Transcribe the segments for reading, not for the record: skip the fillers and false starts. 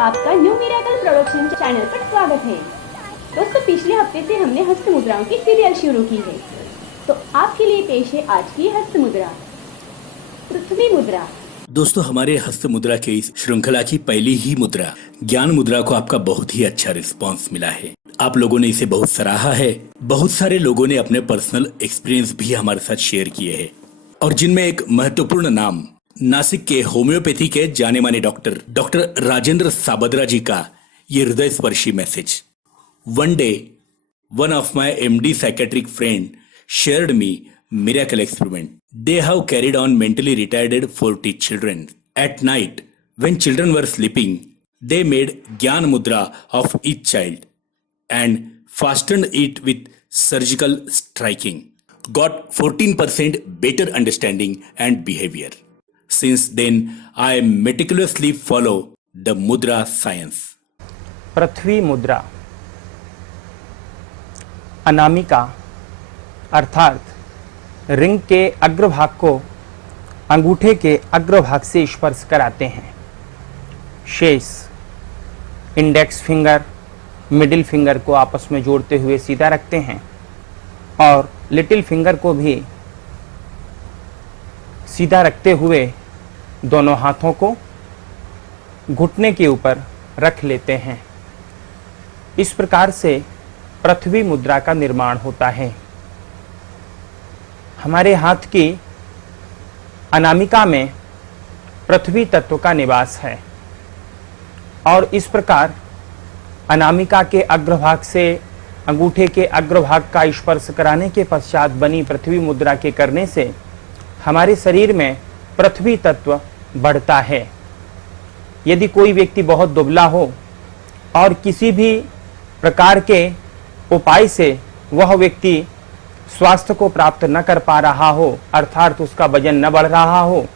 आपका new miracle production channel पर स्वागत है। दोस्तों, पिछले हफ्ते से हमने हस्त मुद्राओं की सीरियल शुरू की है, तो आपके लिए पेश है आज की हस्त मुद्रा, पृथ्वी मुद्रा। दोस्तों, हमारे हस्त मुद्रा के इस श्रृंखला की पहली ही मुद्रा ज्ञान मुद्रा को आपका बहुत ही अच्छा रिस्पांस मिला है। आप लोगों ने इसे बहुत सराहा है। बहुत सारे लोगों ने अपने पर्सनल एक्सपीरियंस भी हमारे साथ शेयर किए हैं, और जिनमें एक महत्वपूर्ण नाम नासिक के होम्योपैथी के जाने माने डॉक्टर राजेंद्र साबद्रा जी का ये हृदय स्पर्शी message. One day one of my MD psychiatric friend shared me miracle experiment. They have carried on mentally retarded 40 children. At night, when children were sleeping, they made Gyan Mudra of each child and fastened it with surgical striking. Got 14% better understanding and behavior. Since then, I meticulously follow the Mudra science. पृथ्वी मुद्रा अनामिका अर्थात ring के अग्रभाग को अंगूठे के अग्रभाग से स्पर्श कराते हैं। शेष इंडेक्स फिंगर, मिडिल फिंगर को आपस में जोड़ते हुए सीधा रखते हैं और लिटिल फिंगर को भी सीधा रखते हुए दोनों हाथों को घुटने के ऊपर रख लेते हैं। इस प्रकार से पृथ्वी मुद्रा का निर्माण होता है। हमारे हाथ की अनामिका में पृथ्वी तत्व का निवास है और इस प्रकार अनामिका के अग्रभाग से अंगूठे के अग्रभाग का स्पर्श कराने के पश्चात बनी पृथ्वी मुद्रा के करने से हमारे शरीर में पृथ्वी तत्व बढ़ता है। यदि कोई व्यक्ति बहुत दुबला हो और किसी भी प्रकार के उपाय से वह व्यक्ति स्वास्थ्य को प्राप्त न कर पा रहा हो, अर्थात उसका वजन न बढ़ रहा हो,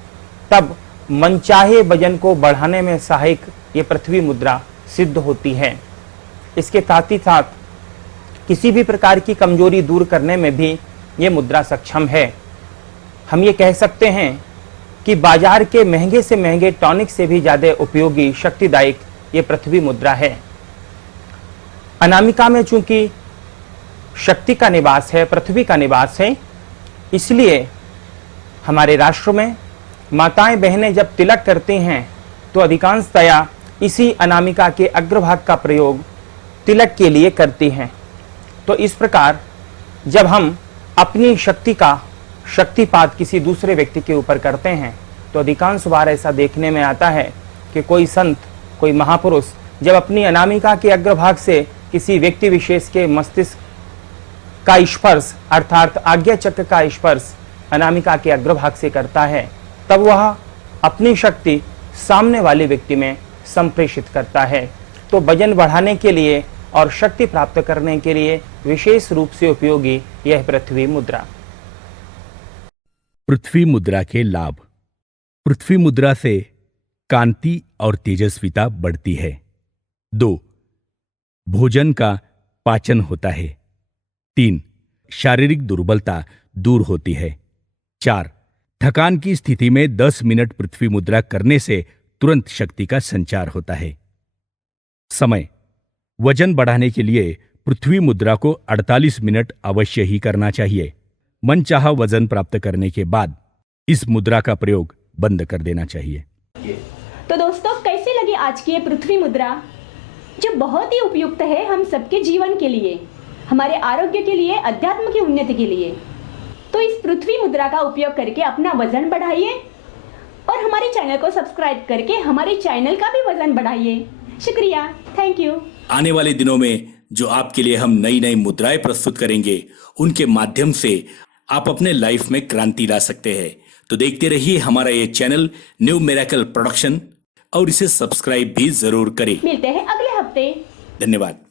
तब मनचाहे वजन को बढ़ाने में सहायक ये पृथ्वी मुद्रा सिद्ध होती है। इसके साथ ही साथ किसी भी प्रकार की कमजोरी दूर करने में भी ये मुद्रा सक्षम है। हम ये कह सकते हैं कि बाजार के महंगे से महंगे टॉनिक से भी ज्यादा उपयोगी, शक्तिदायक ये पृथ्वी मुद्रा है। अनामिका में चूंकि शक्ति का निवास है, पृथ्वी का निवास है, इसलिए हमारे राष्ट्र में माताएं बहनें जब तिलक करती हैं तो अधिकांशतया इसी अनामिका के अग्रभाग का प्रयोग तिलक के लिए करती हैं। तो इस प्रकार जब हम अपनी शक्ति का शक्तिपात किसी दूसरे व्यक्ति के ऊपर करते हैं तो अधिकांश बार ऐसा देखने में आता है कि कोई संत, कोई महापुरुष जब अपनी अनामिका के अग्रभाग से किसी व्यक्ति विशेष के मस्तिष्क का स्पर्श अर्थात आज्ञा चक्र का स्पर्श अनामिका के अग्रभाग से करता है, तब वह अपनी शक्ति सामने वाले व्यक्ति में संप्रेषित करता है। तो वजन बढ़ाने के लिए और शक्ति प्राप्त करने के लिए विशेष रूप से उपयोगी यह पृथ्वी मुद्रा। पृथ्वी मुद्रा के लाभ। पृथ्वी मुद्रा से कांति और तेजस्विता बढ़ती है। 2. भोजन का पाचन होता है। 3. शारीरिक दुर्बलता दूर होती है। 4. थकान की स्थिति में 10 मिनट पृथ्वी मुद्रा करने से तुरंत शक्ति का संचार होता है। समय। वजन बढ़ाने के लिए पृथ्वी मुद्रा को 48 मिनट अवश्य ही करना चाहिए। मनचाहा वजन प्राप्त करने के बाद इस मुद्रा का प्रयोग बंद कर देना चाहिए। तो दोस्तों, कैसी लगी आज की ये पृथ्वी मुद्रा, जो बहुत ही उपयुक्त है हम सबके जीवन के लिए, हमारे आरोग्य के लिए, अध्यात्म की उन्नति के लिए। तो इस पृथ्वी मुद्रा का उपयोग करके अपना वजन बढ़ाइए और हमारे चैनल को सब्सक्राइब करके हमारे चैनल का भी वजन बढ़ाइए। शुक्रिया, थैंक यू। आने वाले दिनों में जो आपके लिए हम नई नई मुद्राएं प्रस्तुत करेंगे, उनके माध्यम से आप अपने लाइफ में क्रांति ला सकते हैं। तो देखते रहिए हमारा ये चैनल न्यू मिरेकल प्रोडक्शन और इसे सब्सक्राइब भी जरूर करें। मिलते हैं अगले हफ्ते। धन्यवाद।